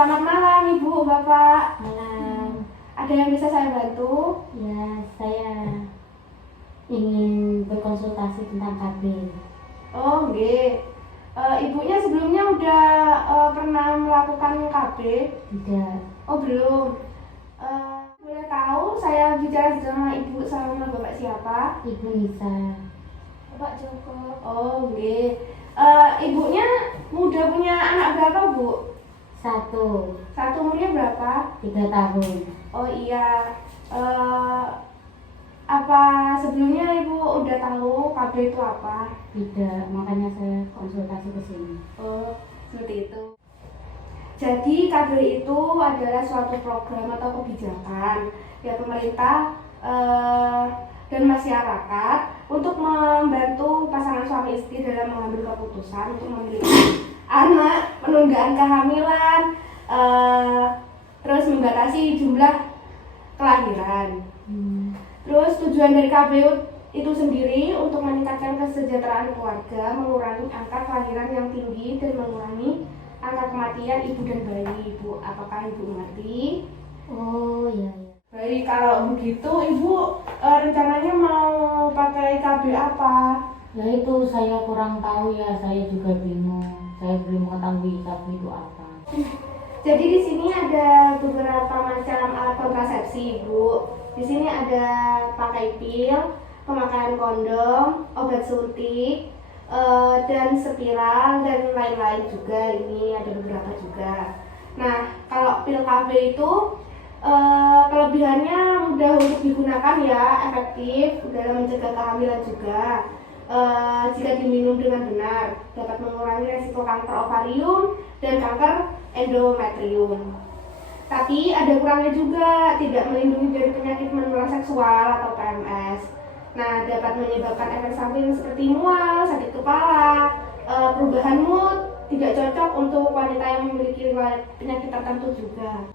Selamat malam Ibu, Bapak. Malam. Ada yang bisa saya bantu? Ya, saya ingin berkonsultasi tentang KB. Oh, nggih. Ibunya sebelumnya udah pernah melakukan KB? Tidak. Oh, belum. Boleh tahu saya bicara sama Ibu sama Bapak siapa? Ibu Nisa. Bapak Joko. Oh, nggih. Ibunya udah punya anak berapa, Bu? Satu. Satu, umurnya berapa? 3 tahun. Oh iya. Apa sebelumnya Ibu udah tahu KB itu apa? Tidak, makanya saya konsultasi ke sini. Oh, seperti itu. Jadi KB itu adalah suatu program atau kebijakan ya pemerintah dan masyarakat untuk membantu pasangan suami istri dalam mengambil keputusan untuk memiliki anak, penundaan kehamilan, terus membatasi jumlah kelahiran. Terus tujuan dari KBU itu sendiri untuk meningkatkan kesejahteraan keluarga, mengurangi angka kelahiran yang tinggi dan mengurangi angka kematian ibu dan bayi. Ibu, apakah Ibu mengerti? Oh iya. Baik, kalau begitu Ibu rencananya mau pakai KB apa? Ya itu saya kurang tahu ya, saya juga bingung. Saya belum mengetahui KB itu apa. Jadi di sini ada beberapa macam alat kontrasepsi, Ibu. Di sini ada pakai pil, pemakaian kondom, obat suntik, dan spiral dan lain-lain juga. Ini ada beberapa juga. Nah, kalau pil KB itu kelebihannya mudah untuk digunakan ya, efektif dalam mencegah kehamilan juga. Jika diminum dengan benar, dapat mengurangi resiko kanker ovarium dan kanker endometrium. Tapi ada kurangnya juga, tidak melindungi dari penyakit menular seksual atau PMS. Nah, dapat menyebabkan efek samping seperti mual, sakit kepala, perubahan mood, tidak cocok untuk wanita yang memiliki riwayat penyakit tertentu juga.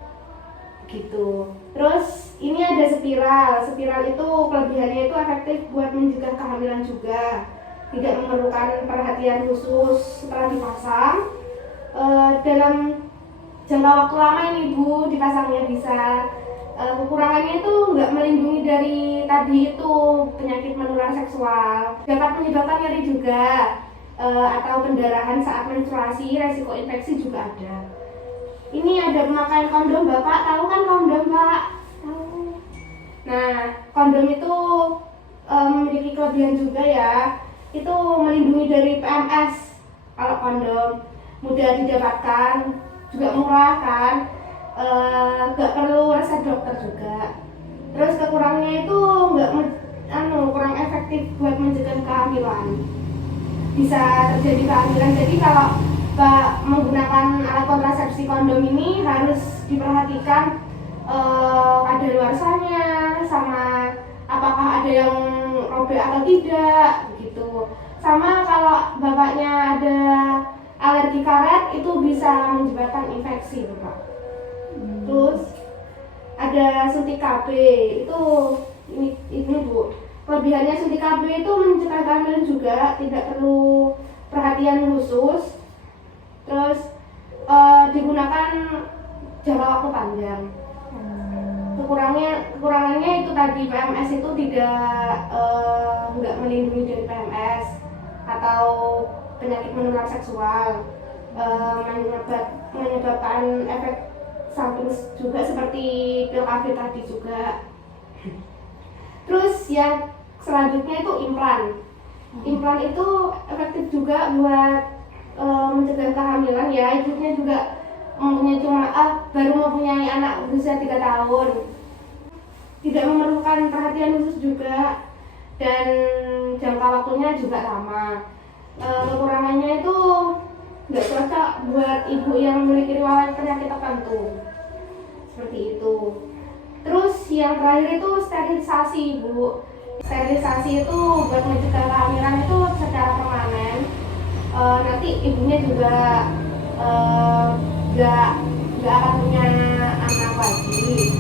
Gitu. Terus ini ada spiral. Spiral itu kelebihannya itu efektif buat mencegah kehamilan juga. Tidak memerlukan perhatian khusus setelah dipasang. Dalam jangka waktu lama ini Bu dipasangnya bisa. Kekurangannya itu nggak melindungi dari tadi itu penyakit menular seksual. Dapat menyebabkan nyeri juga atau pendarahan saat menstruasi, resiko infeksi juga ada. Ini ada pemakaian kondom, Bapak tahu kan kondom, Pak? Tahu. Nah, kondom itu memiliki kelebihan juga ya. Itu melindungi dari PMS. Kalau kondom mudah didapatkan, juga murah kan, nggak perlu resep dokter juga. Terus kekurangannya itu nggak kurang efektif buat mencegah kehamilan. Bisa terjadi kehamilan. Jadi kalau menggunakan alat kontrasepsi kondom ini harus diperhatikan kadaluarsanya, sama apakah ada yang robek atau tidak begitu. Sama kalau bapaknya ada alergi karet itu bisa menyebabkan infeksi, Bapak. Terus ada suntik KB itu ini Bu. Kelebihannya suntik KB itu mencegah kehamilan juga, tidak perlu perhatian khusus. Terus digunakan jangka waktu panjang. Kekurangannya itu tadi PMS itu nggak melindungi dari PMS atau penyakit menular seksual, menyebabkan efek samping juga seperti pil KB tadi juga. Terus yang selanjutnya itu implan. Implan itu efektif juga buat mencegah kehamilan ya. Ibunya juga baru mempunyai anak berusia 3 tahun. Tidak memerlukan perhatian khusus juga dan jangka waktunya juga lama. Kekurangannya itu nggak cocok buat ibu yang memiliki riwayat penyakit tertentu. Seperti itu. Terus yang terakhir itu sterilisasi, Bu. Sterilisasi itu buat mencegah kehamilan itu secara permanen. Nanti ibunya juga nggak akan punya anak lagi.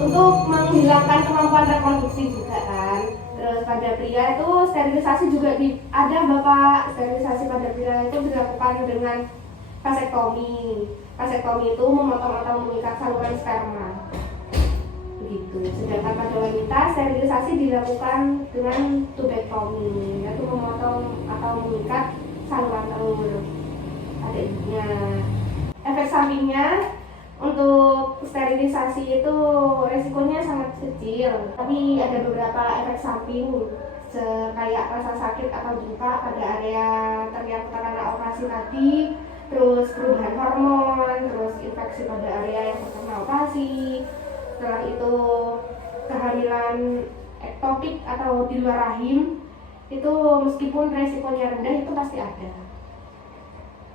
Untuk menghilangkan kemampuan reproduksi juga kan. Terus pada pria itu sterilisasi juga ada Bapak. Sterilisasi pada pria itu dilakukan dengan vasektomi. Vasektomi itu memotong atau mengikat saluran sperma. Begitu. Sedangkan pada wanita sterilisasi dilakukan dengan tubektomi, yaitu memotong atau mengikat saluran telur pada ibunya. Efek sampingnya untuk sterilisasi itu resikonya sangat kecil, tapi ada beberapa efek samping kayak rasa sakit atau duka pada area terlihat karena operasi tadi, terus perubahan hormon, terus infeksi pada area yang terkena operasi. Setelah itu kehamilan ektopik atau di luar rahim itu meskipun resikonya rendah itu pasti ada.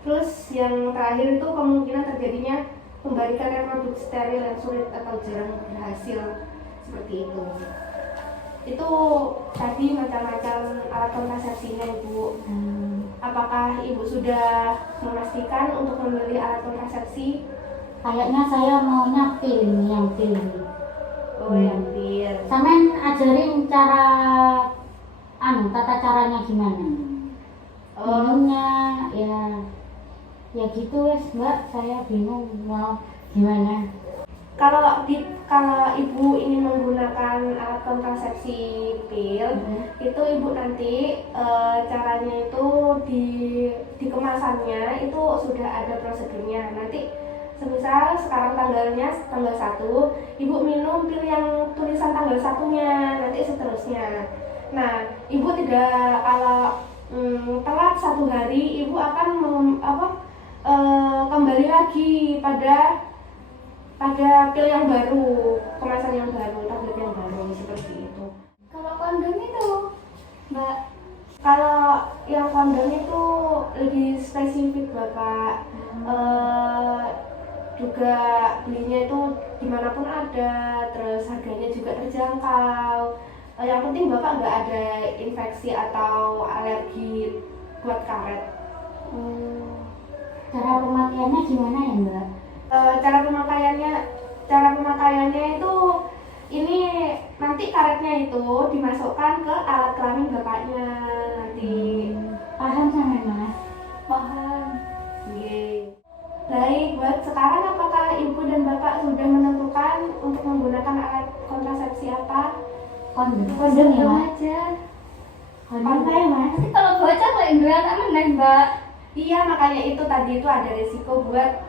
Terus yang terakhir itu kemungkinan terjadinya pembalikan reproduksi steril yang sulit atau jarang berhasil seperti itu. Itu tadi macam-macam alat kontrasepsinya Ibu. Apakah Ibu sudah memastikan untuk membeli alat kontrasepsi? Kayaknya saya maunya pil nih, yang pil. Oh, yang pil. Sampean ajarin cara tata caranya gimana? Minumnya ya gitu wes Mbak, saya bingung mau gimana. Kalau Ibu ingin menggunakan alat kontrasepsi pil, itu Ibu nanti caranya itu di kemasannya itu sudah ada prosedurnya. Nanti semisal sekarang tanggal 1, Ibu minum pil yang tulisan tanggal 1-nya, nanti seterusnya. Nah, Ibu tidak kalau telat 1 hari, Ibu akan kembali lagi pada pil yang baru, kemasan yang baru, tablet yang baru seperti itu. Kalau kondom itu, Mbak, kalau yang kondom itu lebih spesifik Bapak. Juga belinya itu dimanapun ada, terus harganya juga terjangkau. Yang penting Bapak nggak ada infeksi atau alergi buat karet. Cara pemakaiannya gimana ya Mbak? Cara pemakaiannya itu ini nanti karetnya itu dimasukkan ke alat kelamin bapaknya nanti. Paham sama Mas? Paham. Iya. Baik, buat sekarang apakah Ibu dan Bapak sudah menentukan untuk menggunakan alat kontrasepsi apa? Kondom ya Mas? Kondom ya Mas? Tapi kalau bocah kok enggak aman Mbak. Iya, makanya itu tadi itu ada risiko buat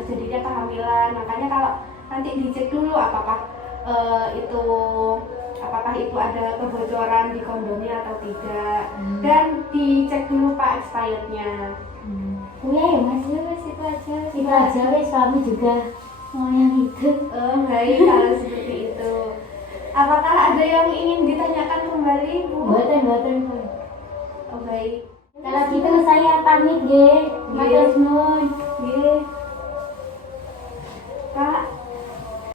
terjadinya kehamilan. Makanya kalau nanti dicek dulu apakah itu ada kebocoran di kondomnya atau tidak, dan dicek dulu Pak expirednya. Ya ya Mas, itu aja wes, suami juga mau yang itu. Baik kalau seperti itu. Apakah ada yang ingin ditanyakan kembali Bu? Buatan. Oh baik. Kalau gitu saya pamit nggih. Matur nuwun. Nggih. Kak,